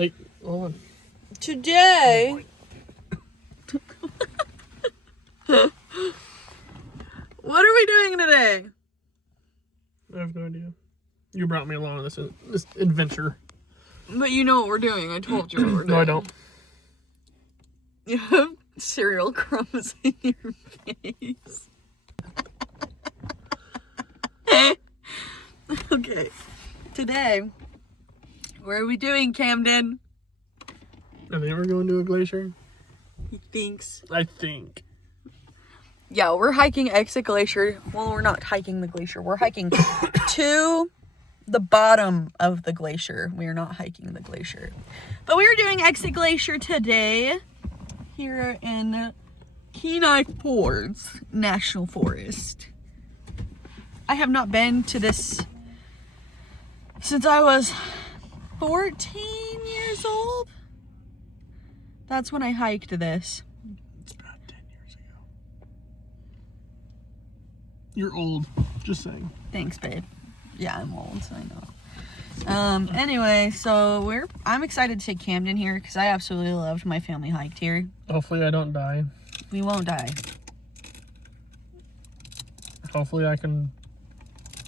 Hey, hold on. Today, what are we doing today? I have no idea. You brought me along on this adventure. But you know what we're doing. I told you what we're doing. No, I don't. You have cereal crumbs in your face. Okay. Today, what are we doing, Camden? I think we're going to a glacier. He thinks. I think. Yeah, we're hiking Exit Glacier. Well, we're not hiking the glacier. We're hiking to the bottom of the glacier. We are not hiking the glacier. But we are doing Exit Glacier today here in Kenai Fjords National Forest. I have not been to this since I was 14 years old. That's when I hiked this. It's about 10 years ago. You're old. Just saying. Thanks, babe. Yeah, I'm old, I know. Anyway, so I'm excited to take Camden here because I absolutely loved my family hiked here. Hopefully I don't die. We won't die. Hopefully I can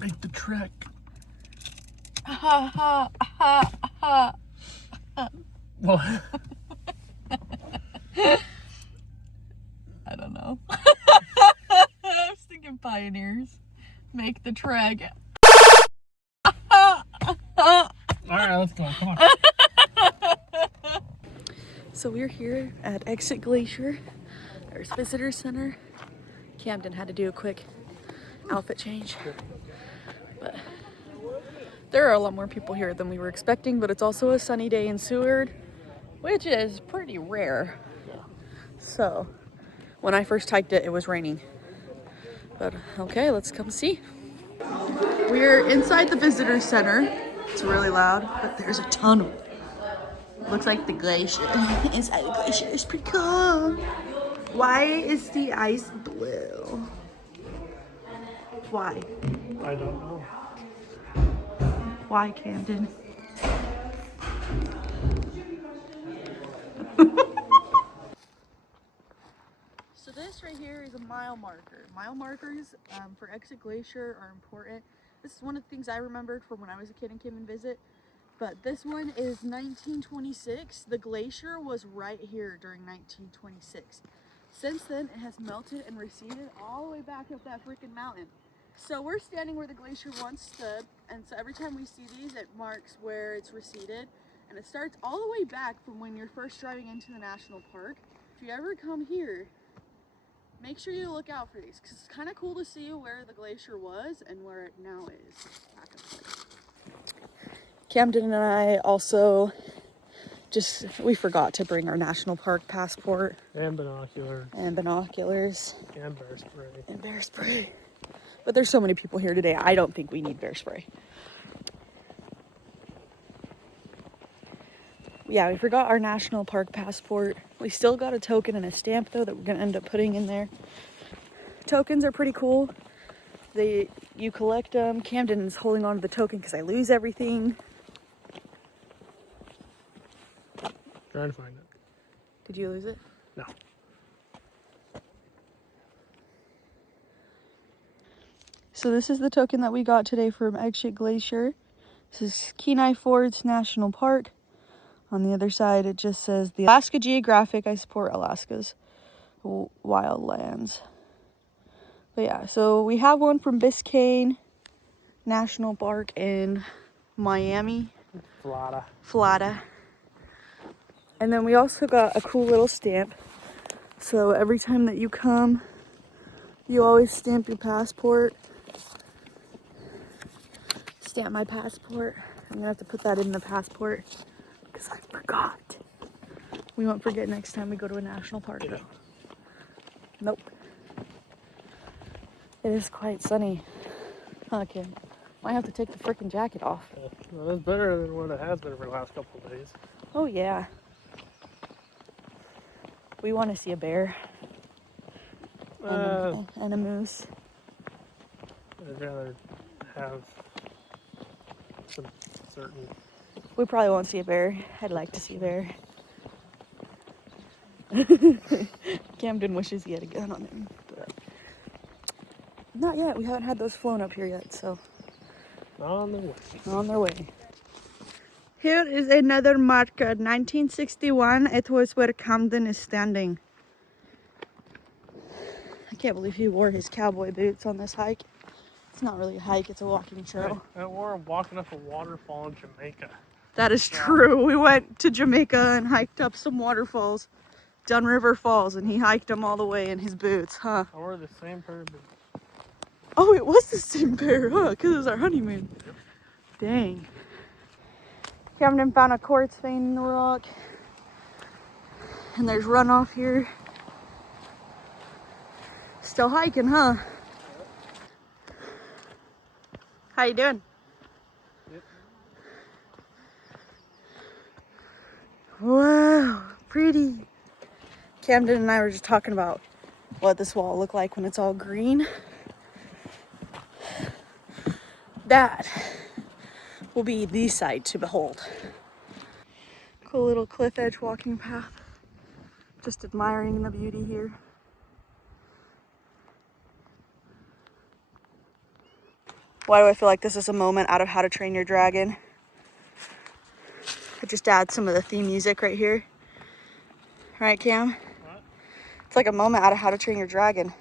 make the trek. Ha ha ha ha. Well, I don't know. I was thinking pioneers. Make the trek. alright, let's go. Come on. So we're here at Exit Glacier. There's visitor center. Camden had to do a quick outfit change. But there are a lot more people here than we were expecting, but it's also a sunny day in Seward, which is pretty rare. So when I first hiked it, it was raining. But okay, let's come see. We're inside the visitor center. It's really loud, but there's a tunnel. Looks like the glacier. Inside the glacier is pretty cool. Why is the ice blue? Why? I don't know. Why, Camden? So this right here is a mile marker. Mile markers for Exit Glacier are important. This is one of the things I remembered from when I was a kid and came and visit. But this one is 1926. The glacier was right here during 1926. Since then, it has melted and receded all the way back up that freaking mountain. So we're standing where the glacier once stood, and so every time we see these, it marks where it's receded, and it starts all the way back from when you're first driving into the national park. If you ever come here, make sure you look out for these, because it's kind of cool to see where the glacier was and where it now is. Camden and I also we forgot to bring our national park passport. And binoculars. And binoculars. And bear spray. And bear spray. But there's so many people here today, I don't think we need bear spray. Yeah, we forgot our national park passport. We still got a token and a stamp though that we're gonna end up putting in there. Tokens are pretty cool. You collect them. Camden's holding on to the token because I lose everything. Trying to find it. Did you lose it? No. So this is the token that we got today from Exit Glacier. This is Kenai Fjords National Park. On the other side, it just says the Alaska Geographic. I support Alaska's wildlands. But yeah, so we have one from Biscayne National Park in Miami. Florida. And then we also got a cool little stamp. So every time that you come, you always stamp your passport. Stamp my passport. I'm gonna have to put that in the passport because I forgot. We won't forget next time we go to a national park though. Nope. It is quite sunny. Okay. Might have to take the freaking jacket off. Well, that's better than what it has been for the last couple of days. Oh yeah. We want to see a bear. And a moose. I'd rather have some certain We probably won't see a bear. I'd like to see a bear. Camden wishes he had a gun on him, but not yet. We haven't had those flown up here yet, so. On the way. On their way. Here is another marker, 1961. It was where Camden is standing. I can't believe he wore his cowboy boots on this hike. It's not really a hike, it's a walking trail. I wore them walking up a waterfall in Jamaica. That is true. We went to Jamaica and hiked up some waterfalls, Dun River Falls, and he hiked them all the way in his boots, huh? I wore the same pair of boots. Oh, it was the same pair, huh? Because it was our honeymoon. Yep. Dang. Camden found a quartz vein in the rock. And there's runoff here. Still hiking, huh? Yep. How you doing? Yep. Wow, pretty. Camden and I were just talking about what this wall looked like when it's all green. That will be the sight to behold. Cool little cliff edge walking path. Just admiring the beauty here. Why do I feel like this is a moment out of How to Train Your Dragon? I just add some of the theme music right here. Right, Cam? What? It's like a moment out of How to Train Your Dragon.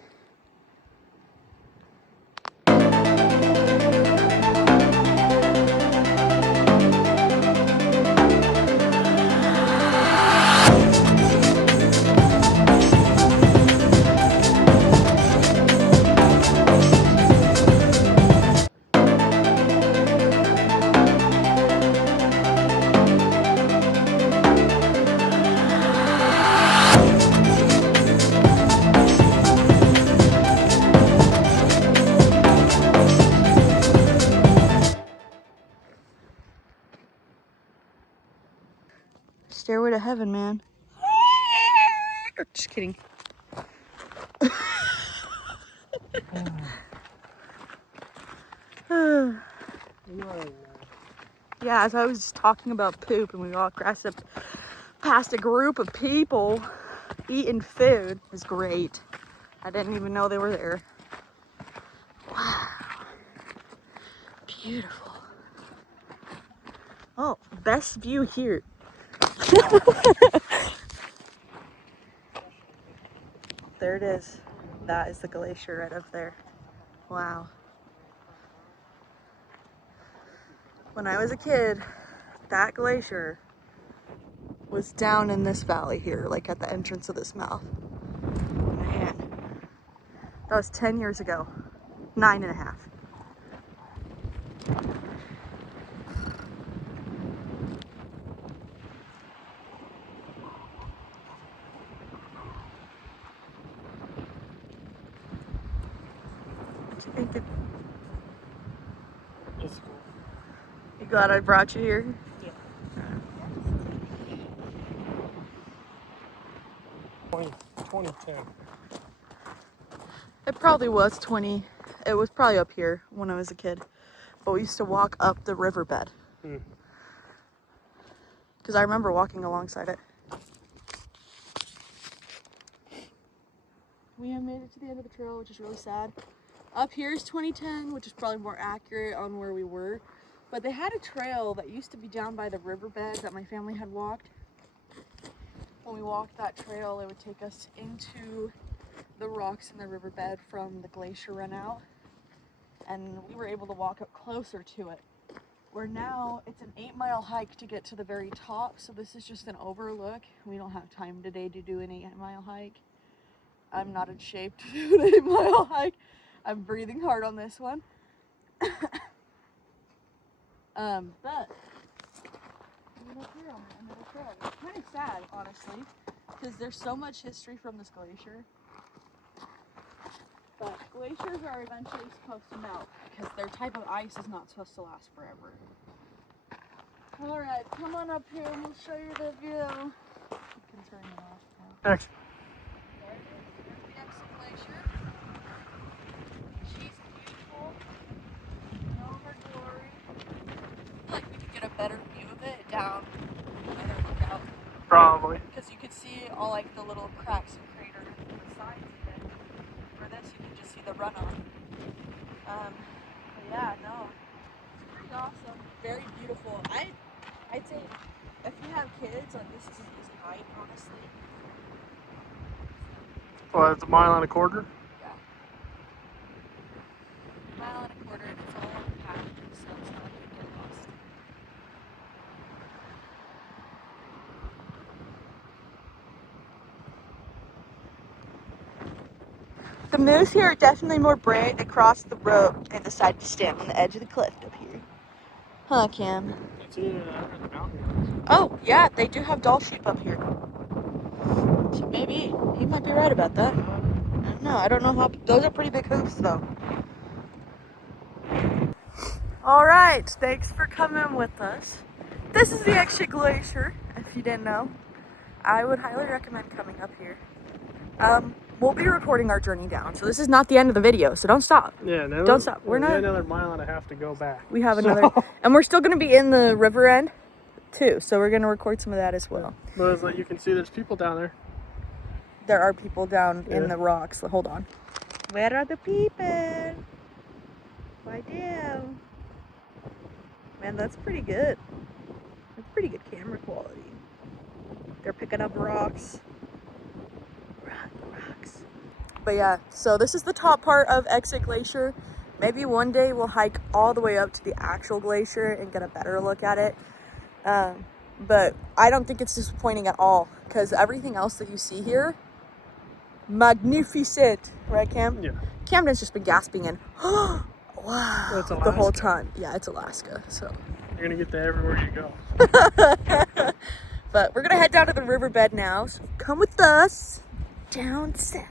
Stairway to heaven, man. Just kidding. Yeah, as I was just talking about poop and we walked past a group of people eating food. It was great. I didn't even know they were there. Wow. Beautiful. Oh, best view here. There it is. That is the glacier right up there. Wow. When I was a kid, that glacier was down in this valley here, like at the entrance of this mouth. Man, that was 10 years ago. 9.5. What you thinking? It's cool. You glad I brought you here? Yeah. 2010. It probably was 20. It was probably up here when I was a kid. But we used to walk up the riverbed. Because I remember walking alongside it. We have made it to the end of the trail, which is really sad. Up here is 2010, which is probably more accurate on where we were. But they had a trail that used to be down by the riverbed that my family had walked. When we walked that trail, it would take us into the rocks in the riverbed from the glacier run out. And we were able to walk up closer to it. Where now it's an 8-mile hike to get to the very top. So this is just an overlook. We don't have time today to do an 8-mile hike. I'm not in shape to do an 8-mile hike. I'm breathing hard on this one. But up here on the end of the trail. It's kind of sad, honestly, because there's so much history from this glacier. But glaciers are eventually supposed to melt because their type of ice is not supposed to last forever. All right, come on up here and we'll show you the view. You can turn it off now. Excellent. There's the Exit Glacier. She's beautiful in all her glory. I feel like we could get a better view of it. It down another lookout. Probably. Because you could see all like the little cracks and craters on the sides of it. For this, you can just see the runoff. But yeah, no, it's pretty awesome. Very beautiful. I'd say if you have kids, like this is an easy hike, honestly. Well, it's 1.25 miles. Yeah. 1.25 miles, and it's all on the path, so it's not like you get lost. The moose here are definitely more brave. They crossed the road and decided to stand on the edge of the cliff up here. Huh, Cam? It's under the mountain. Oh, yeah, they do have doll sheep up here. So maybe he might be right about that. I don't know. I don't know how. Those are pretty big hooves, though. All right, thanks for coming with us. This is the Exit Glacier. If you didn't know, I would highly recommend coming up here. We'll be recording our journey down, so this is not the end of the video. So don't stop. Yeah, Don't stop. We're not. Another 1.5 miles to go back. We have another, and we're still gonna be in the river end, too. So we're gonna record some of that as well. Yeah. But it's like you can see, there's people down there. There are people down in the rocks. Hold on. Where are the people? Why down? Man, that's pretty good. That's pretty good camera quality. They're picking up rocks. Rocks. But yeah, so this is the top part of Exit Glacier. Maybe one day we'll hike all the way up to the actual glacier and get a better look at it. But I don't think it's disappointing at all, because everything else that you see here, magnificent, right, Cam? Yeah. Camden's just been gasping in, wow, the whole time. Yeah, it's Alaska, so. You're gonna get that everywhere you go. But we're gonna head down to the riverbed now, so come with us down south.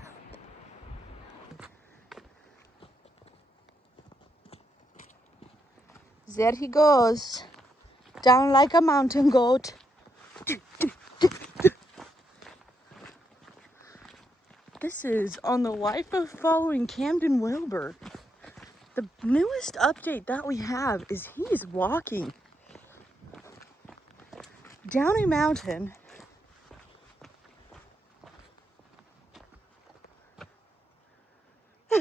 There he goes, down like a mountain goat. This is on the life of following Camden Wilbur. The newest update that we have is he is walking down a mountain. I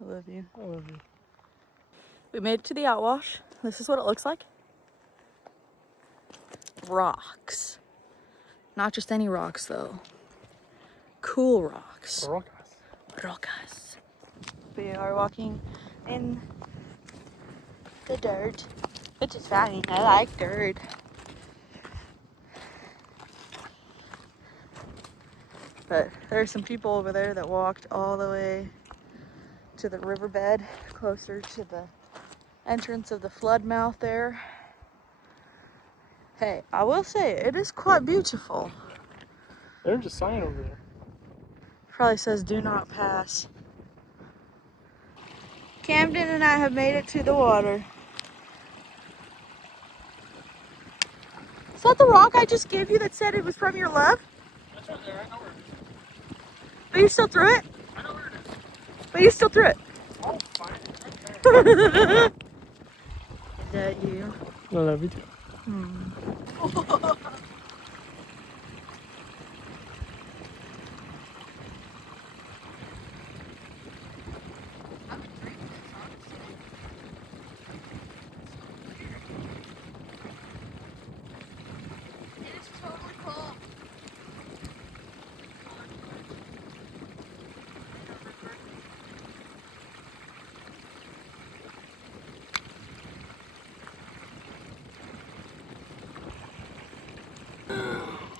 love you. I love you. We made it to the outwash. This is what it looks like. Rocks. Not just any rocks, though. Cool rocks. Rocas. We are walking in the dirt, which is fine. I like dirt. But there's some people over there that walked all the way to the riverbed, closer to the entrance of the flood mouth there. Hey, I will say, it is quite beautiful. There's a sign over there. Probably says do not pass. Camden and I have made it to the water. Is that the rock I just gave you that said it was from your left? That's right there, I know where it is. But you still threw it? I know where it is. But you still threw it. Oh, fine. Right Is that you? there. I love you too.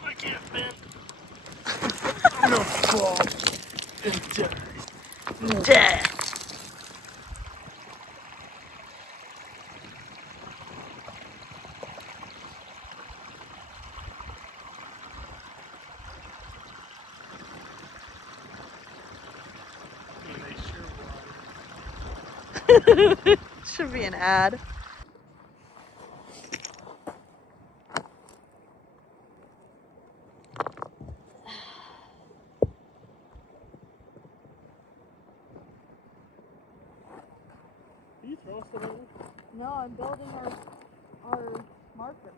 I can't bend. I'm gonna fall and die. Dead. Should be an ad. Are you throwing stuff over there? No, I'm building our marker.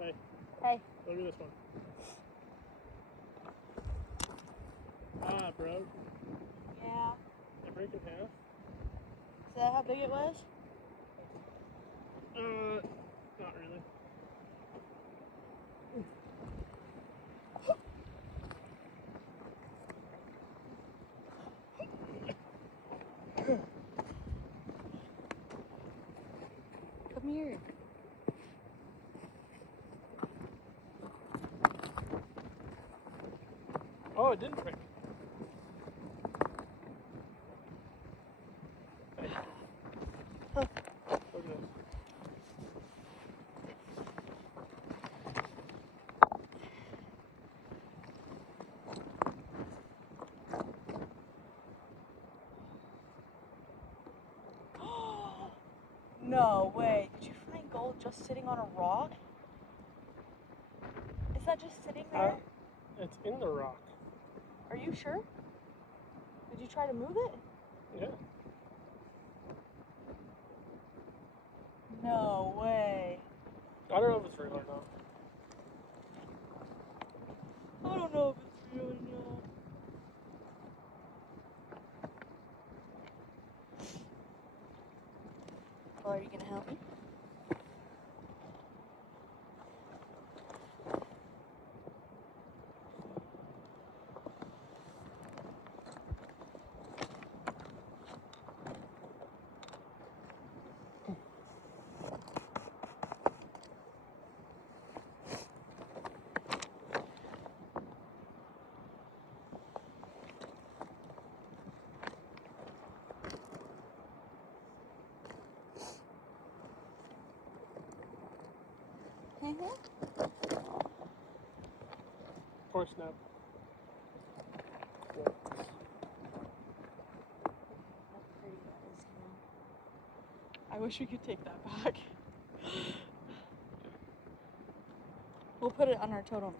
Hey. Hey. Look at this one. Ah, bro. Yeah. They break in half? Is that how big it was? Not really. Come here. Oh, it didn't break. Hey. Huh. Look at this. No way. Did you find gold just sitting on a rock? Is that just sitting there? It's in the rock. Are you sure? Did you try to move it? Yeah. No way. I don't know if it's real or not. I don't know if it's real or not. Well, are you gonna help me? Of course not. I wish we could take that back. We'll put it on our totem.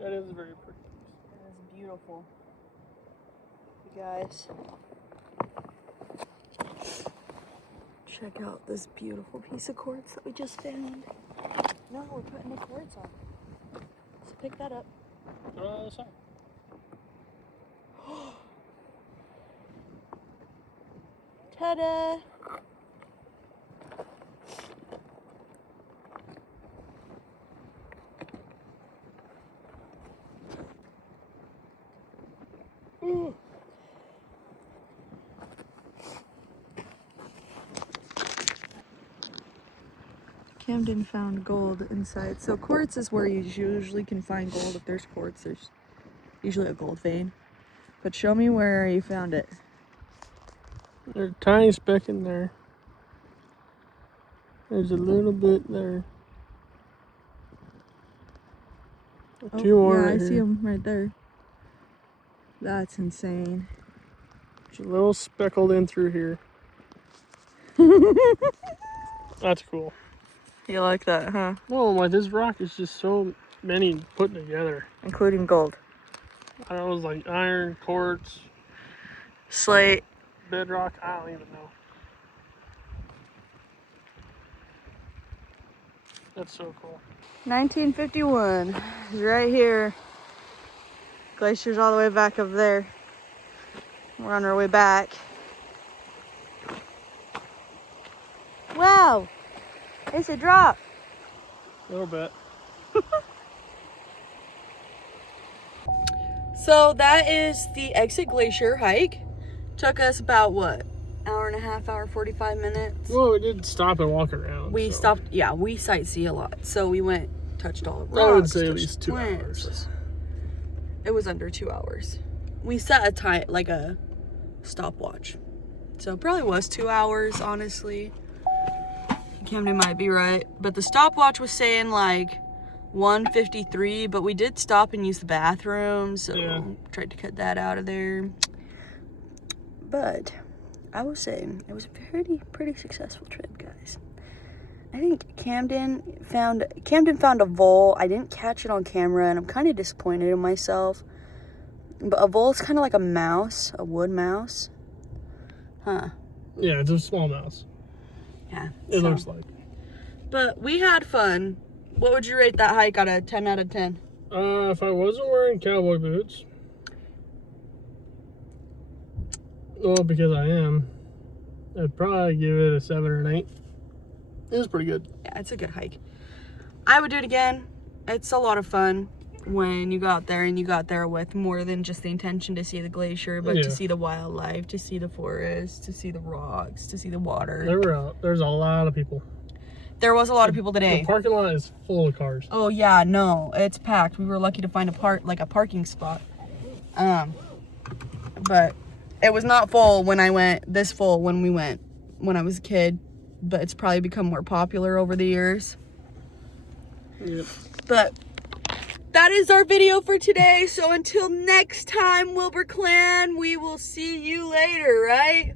That is very pretty. That is beautiful. You guys, check out this beautiful piece of quartz that we just found. No, we're putting the quartz on. So pick that up. Throw it on the other side. Ta-da! Ooh. Camden found gold inside. So quartz is where you usually can find gold. If there's quartz, there's usually a gold vein. But show me where you found it. There's a tiny speck in there. There's a little bit there. Two more yeah, right I see here. them right there. That's insane. There's a little speckled in through here. That's cool. You like that, huh? Well, like this rock is just so many put together. Including gold. I don't know, it was like iron, quartz, Slate. bedrock, I don't even know. That's so cool. 1951. Right here. Glacier's all the way back up there. We're on our way back. Wow! It's a drop. A little bit. So that is the Exit Glacier hike. Took us about what? Hour and a half, hour 45 minutes. Well, we did stop and walk around. We so. stopped, yeah, we sightsee a lot. So we went, touched all the rocks. I would say at touched least 2 plants. hours. It was under 2 hours. We set a time, like a stopwatch. So it probably was 2 hours, honestly. Camden might be right. But the stopwatch was saying like 1:53, but we did stop and use the bathroom. So yeah. tried to cut that out of there. But I will say it was a pretty successful trip, guys. I think Camden found a vole. I didn't catch it on camera, and I'm kind of disappointed in myself. But a vole is kind of like a mouse, a wood mouse. Huh. Yeah, it's a small mouse. Yeah. It looks like. But we had fun. What would you rate that hike out of 10 out of 10? If I wasn't wearing cowboy boots, well, because I am, I'd probably give it a 7 or an 8. It was pretty good. Yeah, it's a good hike. I would do it again. It's a lot of fun when you go out there and you got there with more than just the intention to see the glacier, but to see the wildlife, to see the forest, to see the rocks, to see the water. There's a lot of people. There was a lot of people today. The parking lot is full of cars. Oh yeah, no, it's packed. We were lucky to find a parking spot. But it was not full when I went, this full when we went, when I was a kid. But it's probably become more popular over the years. Yep. But that is our video for today. So until next time, Wilbur Clan, we will see you later, right?